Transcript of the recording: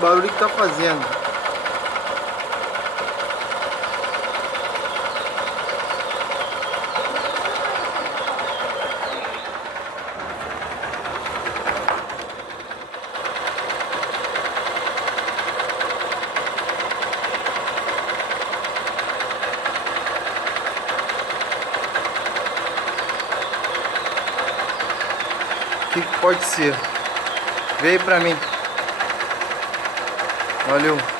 barulho que tá fazendo. O que pode ser? Veio pra mim. Valeu.